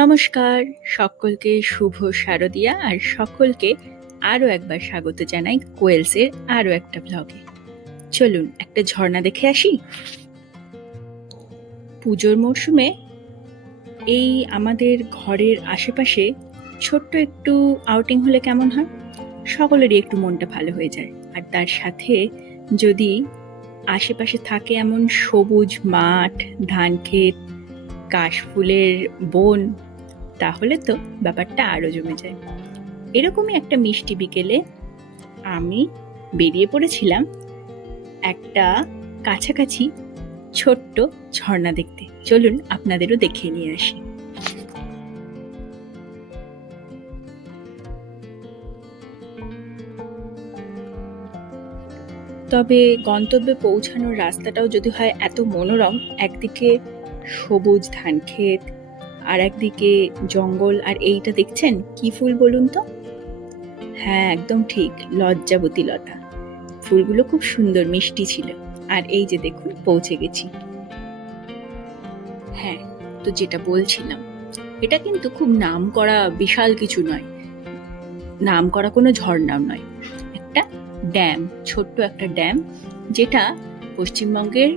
নমস্কার, সকলকে শুভ শারদিয়া আর সকলকে আরও একবার স্বাগত জানাই কোয়েলসের আরও একটা ব্লগে। চলুন একটা ঝর্ণা দেখে আসি। পুজোর মরশুমে এই আমাদের ঘরের আশেপাশে ছোট্ট একটু আউটিং হলে কেমন হয়? সকলেরই একটু মনটা ভালো হয়ে যায়। আর তার সাথে যদি আশেপাশে থাকে এমন সবুজ মাঠ, ধান ক্ষেত, কাশফুলের বন, তাহলে তো ব্যাপারটা আরো জমে যায়। এরকমই একটা মিষ্টি বিকেলে আমি বেরিয়ে পড়েছিলাম একটা কাছাকাছি ছোট্ট ঝর্ণা দেখতে। চলুন আপনাদেরও দেখিয়ে নিয়ে আসি। তবে গন্তব্যে পৌঁছানোর রাস্তাটাও যদি হয় এত মনোরম, একদিকে সবুজ ধান ক্ষেত আর একদিকে জঙ্গল, আর এইটা দেখছেন কি ফুল বলুন তো? হ্যাঁ, একদম ঠিক, লজ্জাবতী লতা। ফুলগুলো খুব সুন্দর মিষ্টি ছিল। আর এই যে দেখুন পৌঁছে গেছি। হ্যাঁ, তো যেটা বলছিলাম, এটা কিন্তু খুব নাম করা বিশাল কিছু নয়, নাম করা কোনো ঝর্ণাও নয়, একটা ড্যাম, ছোট্ট একটা ড্যাম, যেটা পশ্চিমবঙ্গের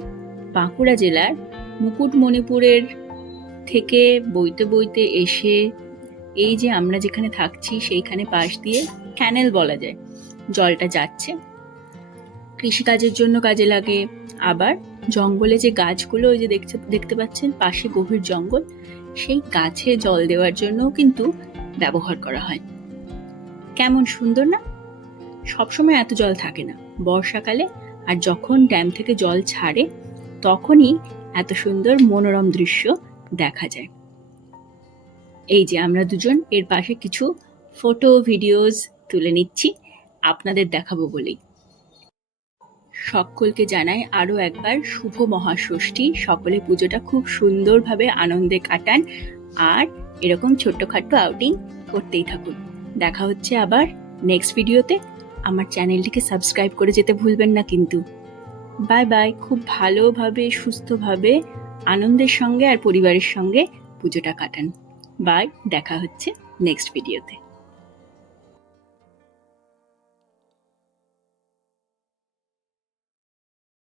বাঁকুড়া জেলার মুকুটমণিপুরের থেকে বইতে বইতে এসে এই যে আমরা যেখানে থাকছি সেইখানে পাশ দিয়ে ক্যানেল বলা যায়, জলটা যাচ্ছে, কৃষিকাজের জন্য কাজে লাগে। আবার জঙ্গলে যে গাছগুলো ওই যে দেখতে পাচ্ছেন পাশে গভীর জঙ্গল, সেই গাছে জল দেওয়ার জন্য কিন্তু ব্যবহার করা হয়। কেমন সুন্দর না? সবসময় এত জল থাকে না, বর্ষাকালে আর যখন ড্যাম থেকে জল ছাড়ে তখনই এত সুন্দর মনোরম দৃশ্য দেখা যায়। এই যে আমরা দুজন এর পাশে কিছু ফটো ভিডিওস তুলে নিচ্ছি আপনাদের দেখাবো বলেই। সকলকে জানাই আরো একবার শুভ মহাষষ্ঠী। সকলে পুজোটা খুব সুন্দরভাবে আনন্দে কাটান আর এরকম ছোট্টখাট্ট আউটিং করতেই থাকুন। দেখা হচ্ছে আবার নেক্সট ভিডিওতে। আমার চ্যানেলটিকে সাবস্ক্রাইব করে যেতে ভুলবেন না কিন্তু। Bye bye. খুব ভালোভাবে সুস্থভাবে আনন্দের সঙ্গে আর পরিবারের সঙ্গে পুজোটা কাটান। বাই, দেখা হচ্ছে নেক্সট ভিডিওতে।